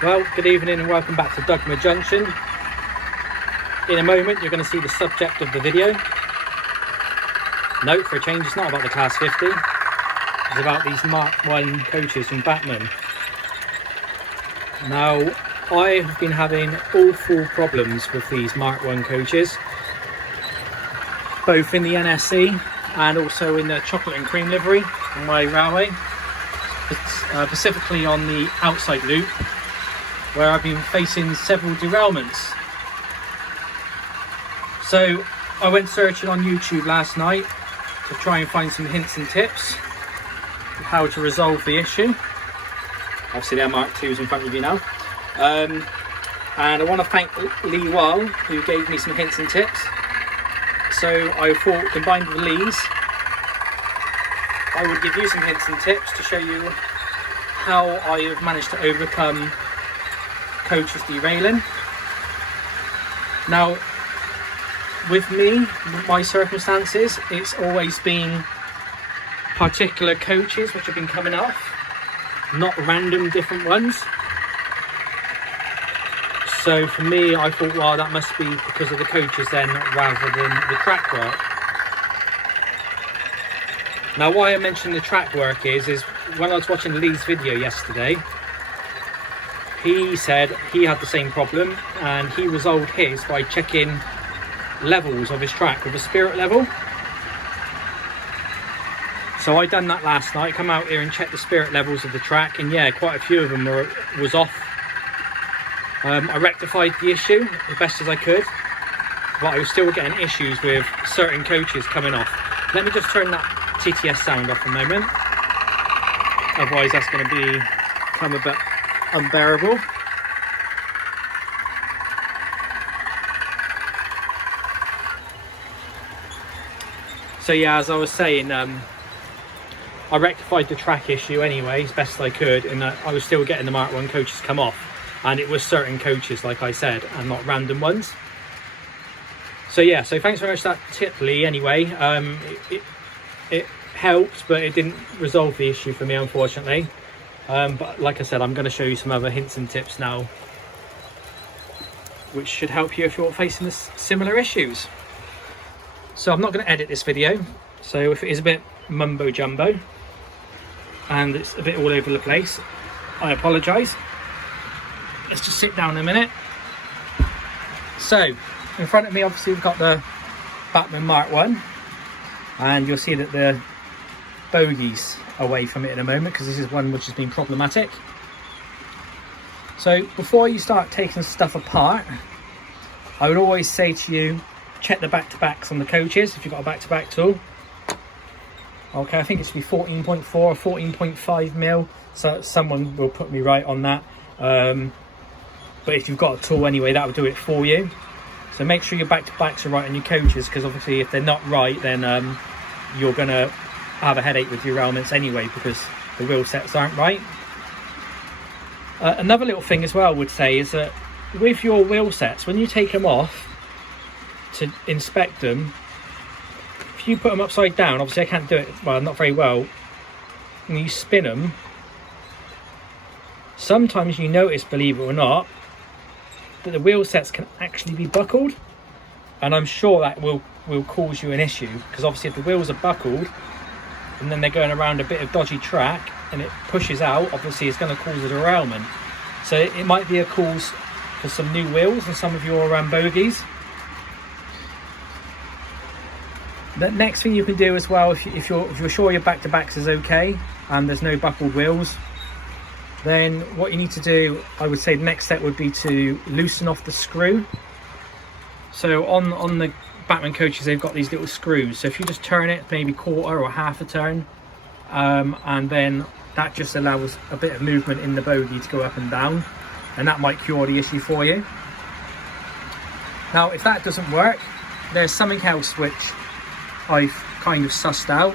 Well, good evening and welcome back to Duggans Junction. In a moment you're going to see the subject of the video. Note, for a change, it's not about the Class 50. It's about these Mark 1 coaches from Bachmann. Now, I have been having awful problems with these Mark 1 coaches, both in the NSC and also in the chocolate and cream livery on my railway. Specifically on the outside loop, where I've been facing several derailments. So I went searching on YouTube last night to try and find some hints and tips of how to resolve the issue. Obviously they're Mark 2s in front of you now. And I want to thank Lee Wall, who gave me some hints and tips. So I thought, combined with Lee's, I would give you some hints and tips to show you how I have managed to overcome coaches derailing. Now, with me, my circumstances, it's always been particular coaches which have been coming off, not random different ones. So for me, I thought, well, that must be because of the coaches then, rather than the track work. Now, why I mentioned the track work is when I was watching Lee's video yesterday, he said he had the same problem and he resolved his by checking levels of his track with a spirit level. So I done that last night, come out here and checked the spirit levels of the track, and yeah, quite a few of them was off. I rectified the issue as best as I could, but I was still getting issues with certain coaches coming off. Let me just turn that TTS sound off a moment, otherwise that's going to become a bit unbearable. So yeah, as I was saying, I rectified the track issue anyway as best I could, and I was still getting the Mark 1 coaches come off, and it was certain coaches, like I said, and not random ones. So yeah, so thanks very much for that tip, Lee, anyway. It helped, but it didn't resolve the issue for me, unfortunately. But like I said, I'm going to show you some other hints and tips now, which should help you if you're facing similar issues. So I'm not going to edit this video, so if it is a bit mumbo jumbo and it's a bit all over the place, I apologise. Let's just sit down a minute. So in front of me, obviously, we've got the Bachmann Mark 1, and you'll see that the bogies away from it in a moment, because this is one which has been problematic. So before you start taking stuff apart, I would always say to you, check the back-to-backs on the coaches if you've got a back-to-back tool. Okay, I think it should be 14.4 or 14.5 mil, so someone will put me right on that. But if you've got a tool anyway, that will do it for you. So make sure your back-to-backs are right on your coaches, because obviously if they're not right, then you're going to have a headache with your derailments anyway, because the wheel sets aren't right. Another little thing as well I would say is that with your wheel sets, when you take them off to inspect them, if you put them upside down, obviously I can't do it, well, not very well, and you spin them, sometimes you notice, believe it or not, that the wheel sets can actually be buckled, and I'm sure that will cause you an issue, because obviously if the wheels are buckled and then they're going around a bit of dodgy track and it pushes out, obviously it's going to cause a derailment. So it might be a cause for some new wheels on some of your bogies. The next thing you can do as well, if you're sure your back-to-backs is okay and there's no buckled wheels, then what you need to do, I would say the next step would be to loosen off the screw. So on the Bachmann coaches, they've got these little screws, so if you just turn it maybe quarter or half a turn, and then that just allows a bit of movement in the bogie to go up and down, and that might cure the issue for you. Now if that doesn't work, there's something else which I've kind of sussed out.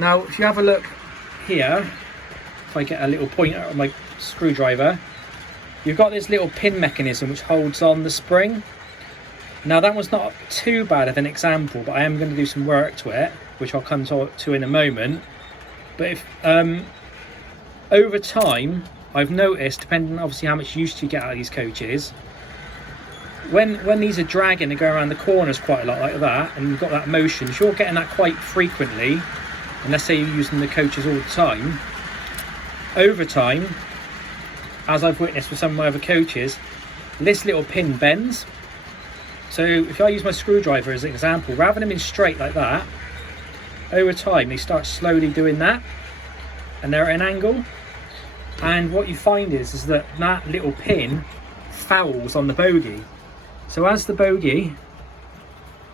Now if you have a look here, if I get a little pointer on my screwdriver, you've got this little pin mechanism which holds on the spring. Now that one's not too bad of an example, but I am going to do some work to it, which I'll come to in a moment. But if over time I've noticed, depending obviously how much use you get out of these coaches, when these are dragging and going around the corners quite a lot like that, and you've got that motion, if you're getting that quite frequently, and let's say you're using the coaches all the time, over time, as I've witnessed with some of my other coaches, this little pin bends. So if I use my screwdriver as an example, rather than being straight like that, over time they start slowly doing that, and they're at an angle. And what you find is that that little pin fouls on the bogey. So as the bogey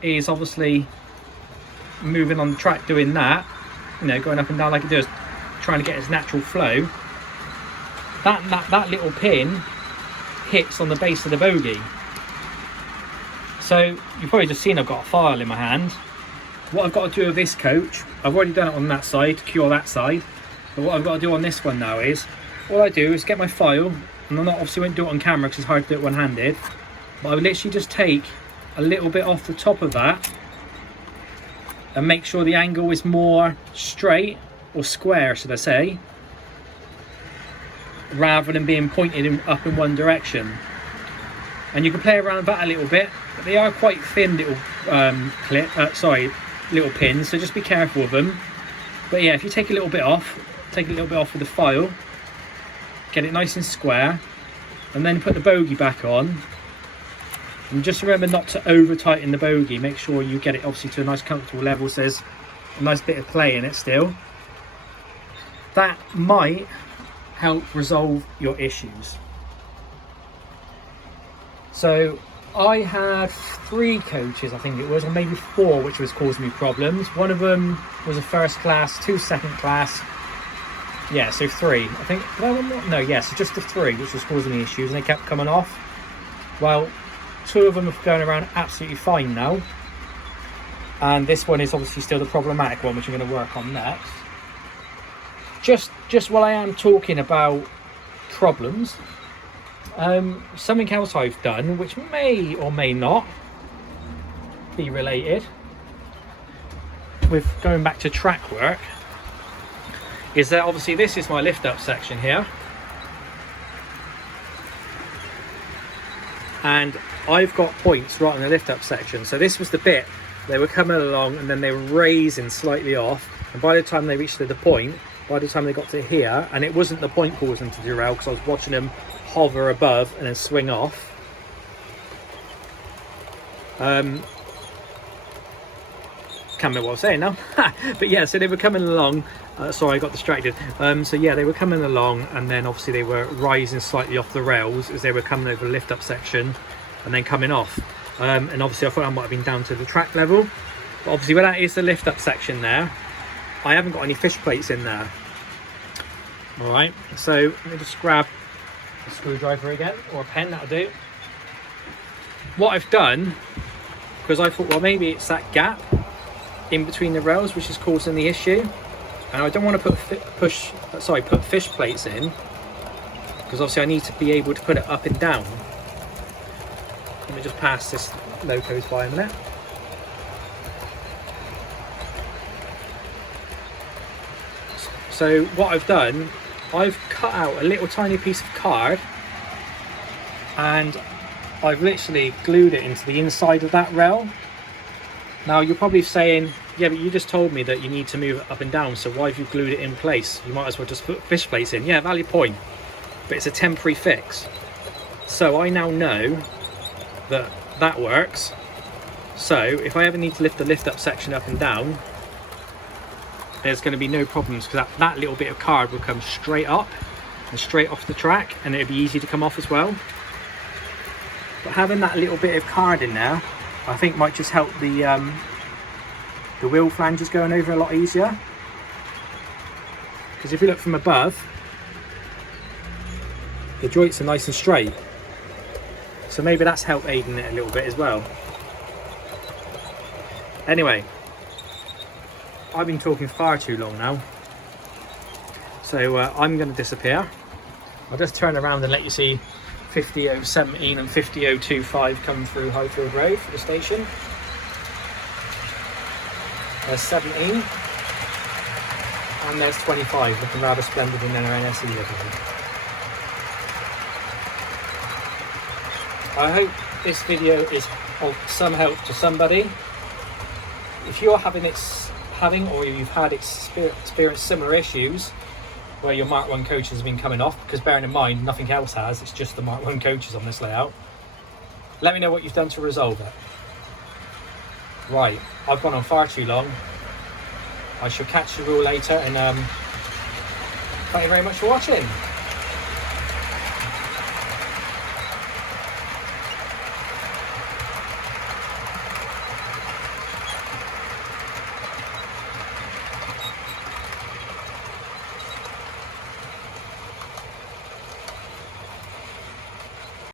is obviously moving on the track doing that, you know, going up and down like it does, trying to get its natural flow, that little pin hits on the base of the bogey. So you've probably just seen I've got a file in my hand. What I've got to do with this coach, I've already done it on that side to cure that side, but what I've got to do on this one now is, all I do is get my file, and I'm not, obviously won't do it on camera because it's hard to do it one-handed, but I would literally just take a little bit off the top of that and make sure the angle is more straight, or square should I say, rather than being pointed up in one direction. And you can play around with that a little bit, but they are quite thin little little pins, so just be careful with them. But yeah, if you take a little bit off with the file, get it nice and square, and then put the bogey back on. And just remember not to over tighten the bogey. Make sure you get it obviously to a nice comfortable level so there's a nice bit of play in it still. That might help resolve your issues. So I had 3 coaches, I think it was, or maybe 4, which was causing me problems. One of them was a first class, 2 second class. Yeah, so 3. I think, so just the 3 which was causing me issues, and they kept coming off. Well, 2 of them are going around absolutely fine now. And this one is obviously still the problematic one, which I'm going to work on next. Just while I am talking about problems, something else I've done, which may or may not be related with going back to track work, is that obviously this is my lift up section here, and I've got points right on the lift up section. So this was the bit they were coming along and then they were raising slightly off, and by the time they reached the point, by the time they got to here, and it wasn't the point causing them to derail because I was watching them hover above and then swing off. Can't remember what I was saying now. But yeah, so they were coming along, sorry I got distracted. So yeah, they were coming along, and then obviously they were rising slightly off the rails as they were coming over the lift up section and then coming off. And obviously I thought I might have been down to the track level, but obviously where that is the lift up section there, I haven't got any fish plates in there. Alright, so let me just grab a screwdriver again, or a pen, that'll do. What I've done, because I thought, well, maybe it's that gap in between the rails which is causing the issue, and I don't want to put fish plates in, because obviously I need to be able to put it up and down. Let me just pass this locos by a minute. So what I've done, I've cut out a little tiny piece of card, and I've literally glued it into the inside of that rail. Now you're probably saying, yeah, but you just told me that you need to move it up and down, so why have you glued it in place? You might as well just put fish plates in. Yeah, valid point, but it's a temporary fix. So I now know that that works. So if I ever need to lift the lift up section up and down, there's going to be no problems, because that little bit of card will come straight up and straight off the track, and it'll be easy to come off as well. But having that little bit of card in there, I think might just help the wheel flanges going over a lot easier. Because if you look from above, the joints are nice and straight, so maybe that's helped aiding it a little bit as well. Anyway, I've been talking far too long now, so I'm going to disappear. I'll just turn around and let you see 50017 and 50025 coming through Highfield Road for the station. There's 17 and there's 25, looking rather splendid in their NSE looking. I hope this video is of some help to somebody. If you're having or you've had experienced similar issues where your Mark 1 coaches have been coming off, because bearing in mind nothing else has, it's just the Mark 1 coaches on this layout, let me know what you've done to resolve it. Right, I've gone on far too long. I shall catch you all later, and thank you very much for watching.